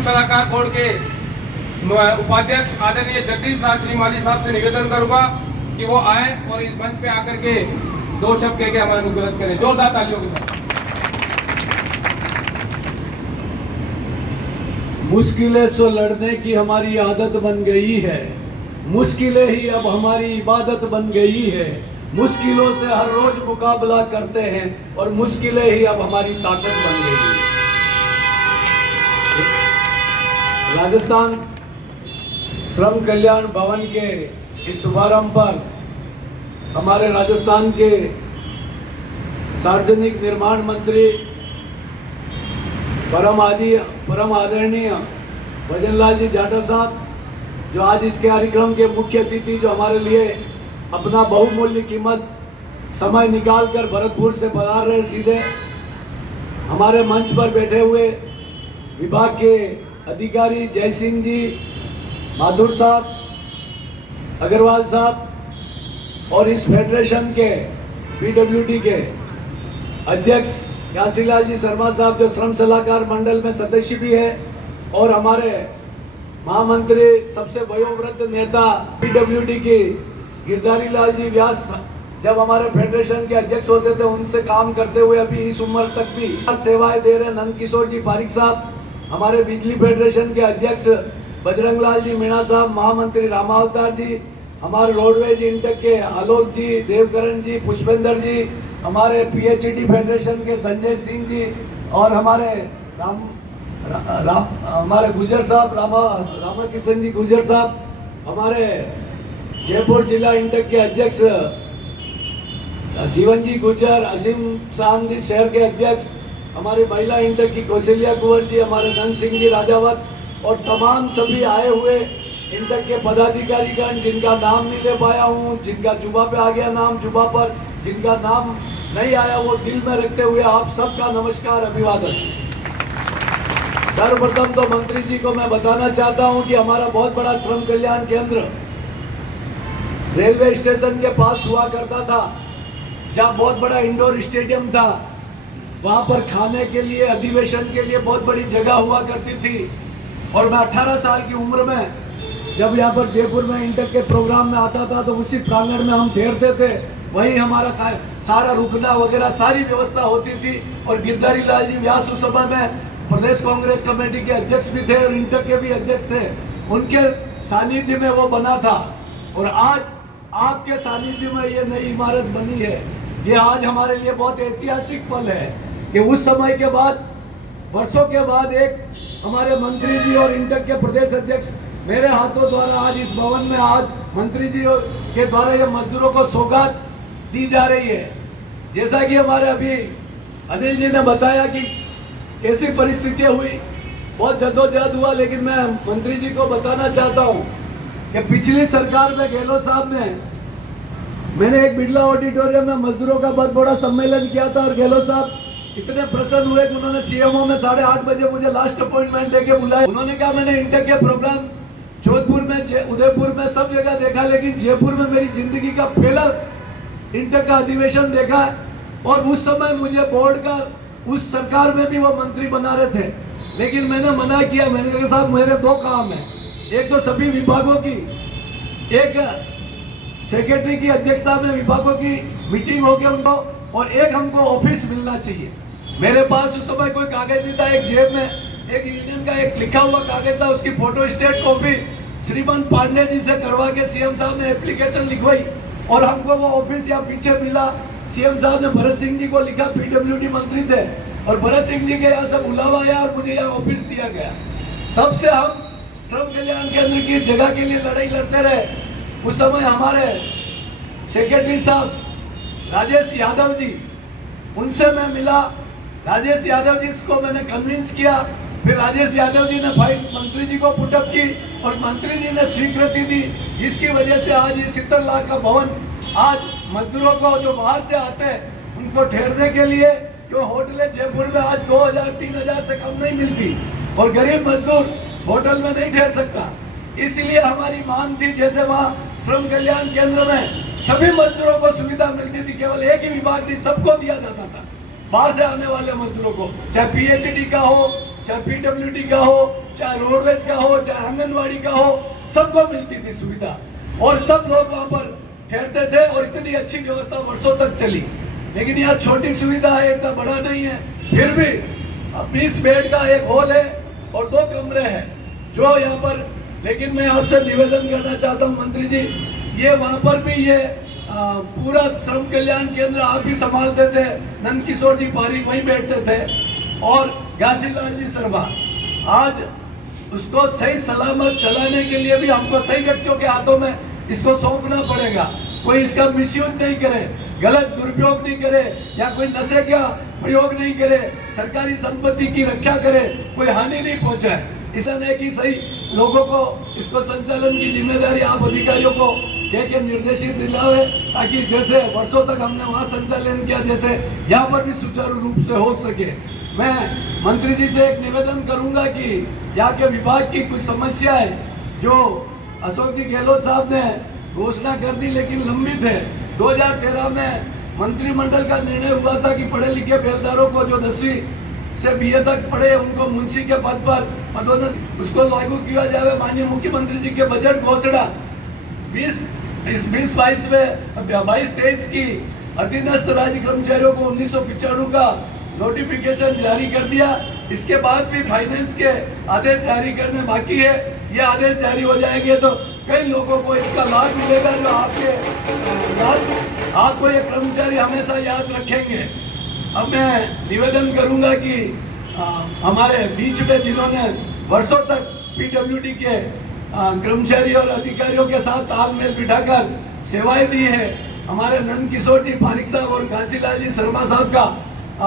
श्रम सलाहकार बोर्ड के उपाध्यक्ष आदरणीय जगदीश राज श्रीमाली साहब से निवेदन करूंगा कि वो आए और इस मंच पे आकर के 2 शब्द कह के हमारे अनुग्रह करें। जोरदार तालियों के साथ। मुश्किलें से लड़ने की हमारी आदत बन गई है, मुश्किलें ही अब हमारी इबादत बन गई है। मुश्किलों से हर रोज मुकाबला करते हैं और मुश्किलें ही अब हमारी ताकत बन गई है। राजस्थान श्रम कल्याण भवन के इस शुभारंभ पर हमारे राजस्थान के सार्वजनिक निर्माण मंत्री परम आदरणीय भजनलाल जी जाटव साहब, जो आज इस कार्यक्रम के मुख्य अतिथि, जो हमारे लिए अपना बहुमूल्य कीमत समय निकालकर भरतपुर से पधार रहे, सीधे हमारे मंच पर बैठे हुए विभाग के अधिकारी जय सिंह जी, माथुर साहब, अग्रवाल साहब, और इस फेडरेशन के पीडब्ल्यूडी के अध्यक्ष काशीलाल जी शर्मा साहब, जो श्रम सलाहकार मंडल में सदस्य भी है, और हमारे महामंत्री सबसे वयोवृद्ध नेता पीडब्ल्यूडी के गिरधारी लाल जी व्यास, जब हमारे फेडरेशन के अध्यक्ष होते थे, उनसे काम करते हुए अभी इस उम्र तक भी सेवाएं दे रहे नंद किशोर जी पारिक साहब, हमारे बिजली फेडरेशन के अध्यक्ष बजरंग लाल जी मीणा साहब, महामंत्री रामावतार जी, हमारे रोडवेज इंटेक के आलोक जी, देवकरण जी, पुष्पेंद्र जी, हमारे पीएचडी फेडरेशन के संजय सिंह जी, और हमारे हमारे गुजर साहब, रामा किशन जी गुजर साहब, हमारे जयपुर जिला इंटेक के अध्यक्ष जीवन जी गुजर, असीम चांदी शहर के अध्यक्ष, हमारी महिला इंटेक की कौशल्या कुंवर जी, हमारे धन सिंह जी राजावत, और तमाम सभी आए हुए इंटेक के पदाधिकारीगण, जिनका नाम नहीं ले पाया हूँ, जिनका जुबा पे आ गया नाम, जुबा पर जिनका नाम नहीं आया, वो दिल में रखते हुए आप सबका नमस्कार, अभिवादन। सर्वप्रथम तो मंत्री जी को मैं बताना चाहता हूं कि हमारा बहुत बड़ा श्रम कल्याण केंद्र रेलवे स्टेशन के पास हुआ करता था, जहां बहुत बड़ा इंडोर स्टेडियम था। वहां पर खाने के लिए, अधिवेशन के लिए बहुत बड़ी जगह हुआ करती थी। और मैं 18 साल की उम्र में जब यहाँ पर जयपुर में इंटेक के प्रोग्राम में आता था, तो उसी प्रांगण में हम ठहरते थे, वहीं हमारा सारा रुकना वगैरह सारी व्यवस्था होती थी। और गिरधारी लाल जी व्यास उस समय में प्रदेश कांग्रेस कमेटी के अध्यक्ष भी थे और इंटेक के भी अध्यक्ष थे, उनके सानिध्य में वो बना था। और आज आपके सानिध्य में ये नई इमारत बनी है। ये आज हमारे लिए बहुत ऐतिहासिक पल है कि उस समय के बाद, वर्षों के बाद, एक हमारे मंत्री जी और इंटेक के प्रदेश अध्यक्ष मेरे हाथों द्वारा आज इस भवन में, आज मंत्री जी के द्वारा ये मजदूरों को सौगात दी जा रही है। जैसा कि हमारे अभी अनिल जी ने बताया कि कैसी परिस्थितियां हुई, बहुत जद्दोजहद हुआ, लेकिन मैं मंत्री जी को बताना चाहता हूं कि पिछली सरकार में गहलोत साहब ने, मैंने एक बिरला ऑडिटोरियम में मजदूरों का बहुत बड़ा सम्मेलन किया था, और गहलोत साहब इतने प्रसन्न हुए कि उन्होंने सीएमओ में 8:30 बजे मुझे लास्ट अपॉइंटमेंट देके बुलाया। उन्होंने कहा मैंने इंटेक के प्रोग्राम जोधपुर में, उदयपुर में, सब जगह देखा, लेकिन जयपुर में मेरी जिंदगी का पहला इंटेक का अधिवेशन देखा। और उस समय मुझे बोर्ड का, उस सरकार में भी वो मंत्री बना रहे थे, लेकिन मैंने मना किया। मैंने कहा साहब मेरे 2 काम है, एक तो सभी विभागों की, एक सेक्रेटरी की अध्यक्षता में विभागों की मीटिंग होगी उनको, और एक हमको ऑफिस मिलना चाहिए। मेरे पास उस समय कोई कागज नहीं था, एक जेब में एक यूनियन का एक लिखा हुआ कागज था, उसकी फोटो स्टेट कॉपी श्रीमान पांडे जी से करवा के सीएम साहब ने एप्लीकेशन लिखवाई, और हमको वो ऑफिस यहाँ पीछे मिला। सीएम साहब ने भरत सिंह जी को लिखा, पीडब्ल्यूडी मंत्री थे, और भरत सिंह जी के यहाँ से बुलावा आया और मुझे यहाँ ऑफिस दिया गया। तब से हम श्रम कल्याण केंद्र की जगह के लिए लड़ाई लड़ते रहे। उस समय हमारे सेक्रेटरी साहब राजेश यादव जी, उनसे मैं मिला। राजेश यादव जी को मैंने कन्विंस किया, फिर राजेश यादव जी ने फाइल मंत्री जी को पुटअप की, और मंत्री जी ने स्वीकृति दी, जिसकी वजह से आज ये 70 लाख का भवन, आज मजदूरों को जो बाहर से आते हैं उनको ठहरने के लिए, जो होटलें जयपुर में आज 2000-3000 से कम नहीं मिलती, और गरीब मजदूर होटल में नहीं ठहर सकता। इसलिए हमारी मांग थी, जैसे वहाँ श्रम कल्याण केंद्र में सभी मजदूरों को सुविधा मिलती थी, केवल एक ही विभाग थी, सबको दिया जाता था, बाहर से आने वाले मजदूरों को, चाहे पीएचडी का हो, चाहे पीडब्ल्यूडी का हो, चाहे रोडवेज का हो, चाहे आंगनवाड़ी का हो, सबको मिलती थी सुविधा और सब लोग वहां पर ठहरते थे और इतनी अच्छी व्यवस्था वर्षों तक चली। लेकिन यहाँ छोटी सुविधा है, इतना बड़ा नहीं है, फिर भी 20 बेड का एक हॉल है और 2 कमरे हैं जो यहाँ पर। लेकिन मैं आपसे निवेदन करना चाहता हूँ मंत्री जी, ये वहाँ पर भी ये पूरा श्रम कल्याण केंद्र आप ही संभालते थे, नंद किशोर जी पारिक वहीं बैठते थे और घासीलाल जी शर्मा, आज उसको सही सलामत चलाने के लिए भी हमको सही व्यक्तियों के हाथों में इसको सौंपना पड़ेगा। कोई इसका मिसयूज नहीं करे, गलत दुरुपयोग नहीं करे या कोई नशे का प्रयोग नहीं करे, सरकारी संपत्ति की रक्षा करे, कोई हानि नहीं पहुंचाए। इसलिए नहीं कि सही लोगों को इसको संचालन की जिम्मेदारी आप अधिकारियों को के निर्देशित दिलावे, ताकि जैसे वर्षों तक हमने वहाँ संचालन किया जैसे यहाँ पर भी सुचारू रूप से हो सके। मैं मंत्री जी से एक निवेदन करूंगा कि यहाँ के विभाग की कुछ समस्या है जो अशोक जी गहलोत साहब ने घोषणा कर दी लेकिन लंबित है। 2013 में मंत्रिमंडल का निर्णय हुआ था कि पढ़े लिखे बेलदारों को जो 10वीं से BA तक पढ़े उनको मुंशी के पद पर पदोन्नति उसको लागू किया जाए। माननीय मुख्यमंत्री जी के बजट घोषणा 2022 में 22-23 की अधीनस्थ राज्य कर्मचारियों को 1995 का नोटिफिकेशन जारी कर दिया। इसके बाद भी फाइनेंस के आदेश जारी करने बाकी है। ये आदेश जारी हो जाएंगे तो कई लोगों को इसका लाभ मिलेगा जो आपको ये कर्मचारी हमेशा याद रखेंगे। अब मैं निवेदन करूंगा कि हमारे बीच में जिन्होंने वर्षों तक पीडब्ल्यूडी के कर्मचारी और अधिकारियों के साथ तालमेल बिठाकर सेवाएं दी है, हमारे नंद किशोर जी पारिक साहब और घासीलाल जी शर्मा साहब का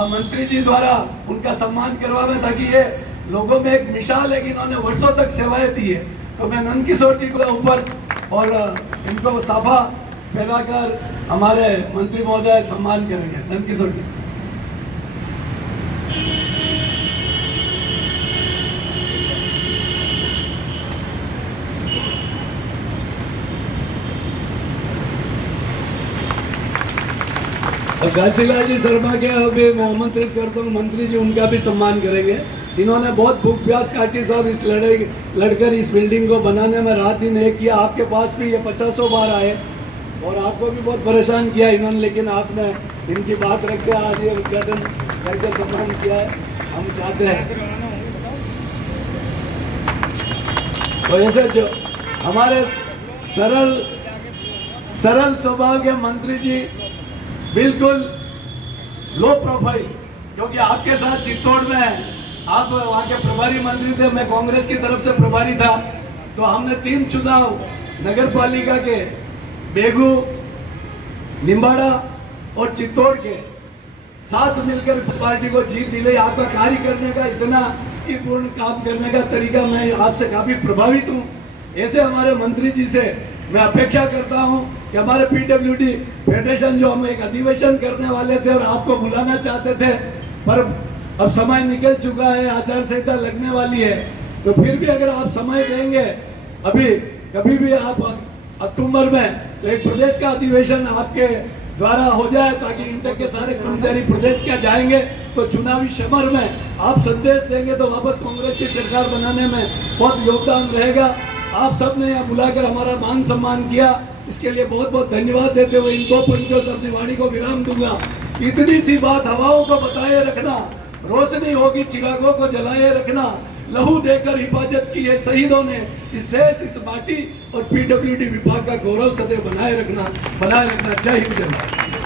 मंत्री जी द्वारा उनका सम्मान करवावे, ताकि ये लोगों में एक मिसाल है कि इन्होंने वर्षों तक सेवाएं दी है। तो मैं नंद किशोर जी को ऊपर और इनको साफा फैलाकर हमारे मंत्री महोदय सम्मान करेंगे। नंद किशोर जी। घासीलाल जी शर्मा के अभी मैं आमंत्रित करता हूँ, मंत्री जी उनका भी सम्मान करेंगे। इन्होंने बहुत भूख प्यास काटी साहब इस लड़कर इस बिल्डिंग को बनाने में रात दिन एक किया। आपके पास भी ये 50 बार आए और आपको भी बहुत परेशान किया इन्होंने, लेकिन आपने इनकी बात रख के आज ये उद्घाटन करके सम्मान किया है। हम चाहते हैं तो ऐसे जो हमारे सरल स्वभाव के मंत्री जी बिल्कुल लो प्रोफाइल, क्योंकि आपके साथ चित्तौड़ में आप वहाँ के प्रभारी मंत्री थे, मैं कांग्रेस की तरफ से प्रभारी था। तो हमने 3 चुनाव नगर पालिका के बेगू, निम्बाड़ा और चित्तौड़ के साथ मिलकर इस पार्टी को जीत दिलाई। आपका कार्य करने का इतना ही पूर्ण काम करने का तरीका, मैं आपसे काफी प्रभावित हूँ। ऐसे हमारे मंत्री जी से मैं अपेक्षा करता हूं कि हमारे पीडब्ल्यूडी फेडरेशन जो हम एक अधिवेशन करने वाले थे और आपको बुलाना चाहते थे, पर अब समय निकल चुका है, आचार संहिता लगने वाली है, तो फिर भी अगर आप समय देंगे, अभी कभी भी आप अक्टूबर में तो एक प्रदेश का अधिवेशन आपके द्वारा हो जाए, ताकि इंटेक के सारे कर्मचारी प्रदेश के जाएंगे तो चुनावी समर में आप संदेश देंगे तो वापस कांग्रेस की सरकार बनाने में बहुत योगदान रहेगा। आप सब ने यहाँ बुलाकर हमारा मान सम्मान किया, इसके लिए बहुत बहुत धन्यवाद देते हुए इन 2 पंक्तियों से अपनी वाणी को विराम दूंगा। इतनी सी बात हवाओं को बताए रखना, रोशनी होगी चिरागों को जलाए रखना, लहू देकर हिफाजत की है शहीदों ने इस देश, इस माटी और पीडब्ल्यूडी विभाग का गौरव सदैव बनाए रखना। जय हिंद, जय भारत।